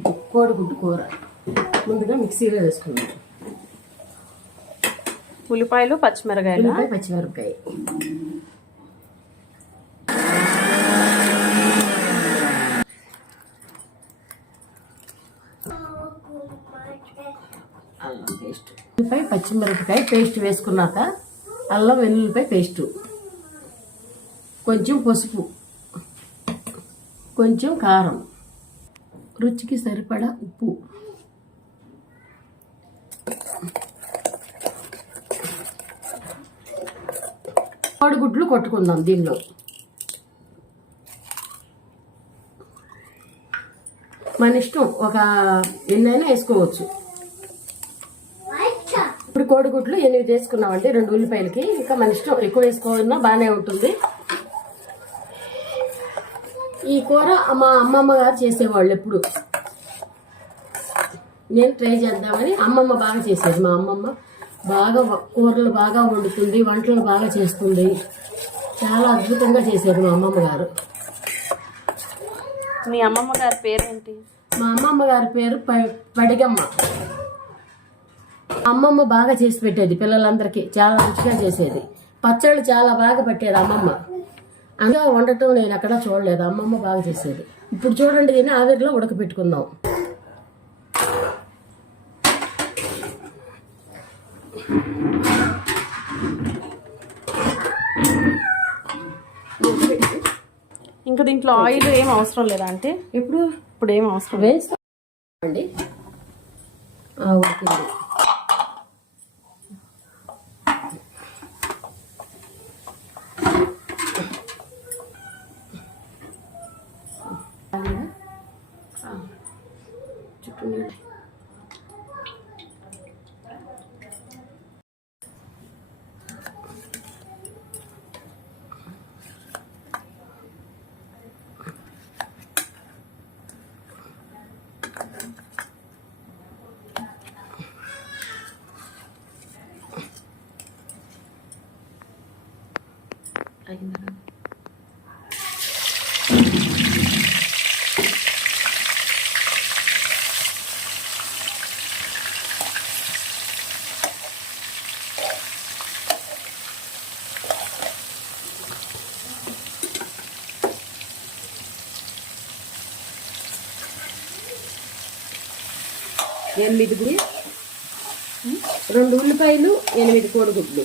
కోడిగుడ్డు కూర ముందుగా మిక్సీలో వేసుకున్నాం ఉల్లిపాయలు పచ్చిమిరకాయలు? ఉల్లిపాయ పచ్చిమిరపకాయ. అల్లం పేస్ట్. ఉల్లిపాయ పచ్చిమిరపకాయ పేస్ట్ వేసుకున్నాక అల్లం వెల్లుల్లిపాయ పేస్టు. కొంచెం పసుపు. కొంచెం కారం. రుచికి సరిపడా ఉప్పు. కోడిగుడ్లు కొట్టుకుందాం దీనిలో. మన ఇష్టం ఒక ఎన్నైనా వేసుకోవచ్చు. ఇప్పుడు కోడిగుడ్లు ఎనిమిది వేసుకున్నామండి రెండు ఉల్లిపాయలకి. ఇంకా మన ఇష్టం ఎక్కువ వేసుకోవాలన్నా బాగానే ఉంటుంది. ఈ కూర మా అమ్మమ్మ గారు చేసేవాళ్ళు ఎప్పుడు. నేను ట్రై చేద్దామని అమ్మమ్మ బాగా చేసేది. మా అమ్మమ్మ బాగా కూరలు బాగా వండుతుంది వంటలు బాగా చేస్తుంది. చాలా అద్భుతంగా చేసేది మా అమ్మమ్మ గారు. మీ అమ్మమ్మ గారి పేరేంటి? మా అమ్మమ్మ గారి పేరు పడిగమ్మ. అమ్మమ్మ బాగా చేసి పెట్టేది పిల్లలందరికీ. చాలా రుచిగా చేసేది. పచ్చళ్ళు చాలా బాగా పెట్టేది అమ్మమ్మ. అందులో వండటం నేను ఎక్కడా చూడలేదు. అమ్మమ్మ బాగా చేసేది. ఇప్పుడు చూడండి దీన్ని ఆవిరిలో ఉడకపెట్టుకుందాం ఇంకా దీంట్లో ఆయిల్ ఏం అవసరం లేదా అంటే? ఇప్పుడు ఇప్పుడు ఏం అవసరం? వేస్తామండి. ఆ, ఉడికింది. అయిందా? ఎనిమిది రెండు ఉల్లిపాయలు ఎనిమిది కోడిగుడ్లు.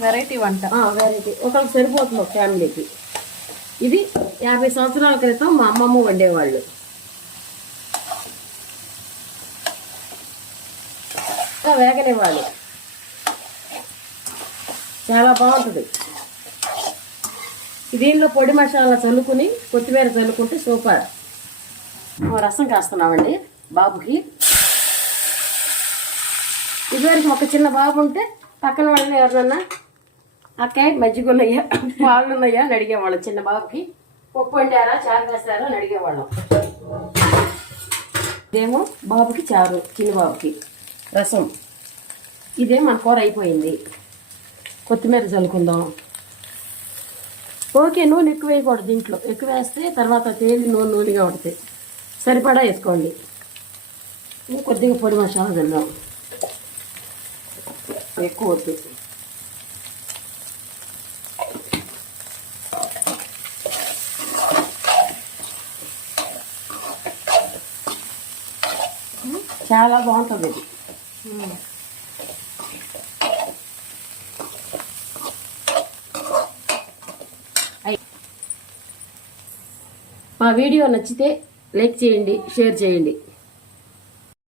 వెరైటీ వంట. వెరైటీ. ఒకరికి సరిపోతుంది ఒక ఫ్యామిలీకి. ఇది యాభై సంవత్సరాల క్రితం మా అమ్మమ్మ వండేవాళ్ళు. వేగనివ్వాలి. చాలా బాగుంటుంది. దీనిలో పొడి మసాలా చల్లుకుని కొత్తిమీర చల్లుకుంటే సూపర్. రసం కాస్తున్నామండి బాబుకి. ఇదివరకు ఒక చిన్న బాబు ఉంటే పక్కన వాళ్ళని ఎవరినన్నా అక్కయ్య మజ్జిగ ఉన్నాయా పాలు ఉన్నాయా అని అడిగేవాళ్ళం చిన్న బాబుకి. పప్పు వండారా చారు వేస్తారా అని అడిగేవాళ్ళం. ఇదేమో బాబుకి చారు చిన్న బాబుకి. రసం. ఇదే మన కూర అయిపోయింది. కొత్తిమీర చల్లుకుందాం. ఓకే నూనె ఎక్కువ వేయకూడదు దీంట్లో. ఎక్కువ వేస్తే తర్వాత తేలి నూనె నూనెగా పడితే సరిపడా వేసుకోండి. కొద్దిగా పొడి మసాలా తిందాం ఎక్కువ వద్దు. చాలా బాగుంటుంది ఇది. మా వీడియో నచ్చితే లైక్ చేయండి షేర్ చేయండి.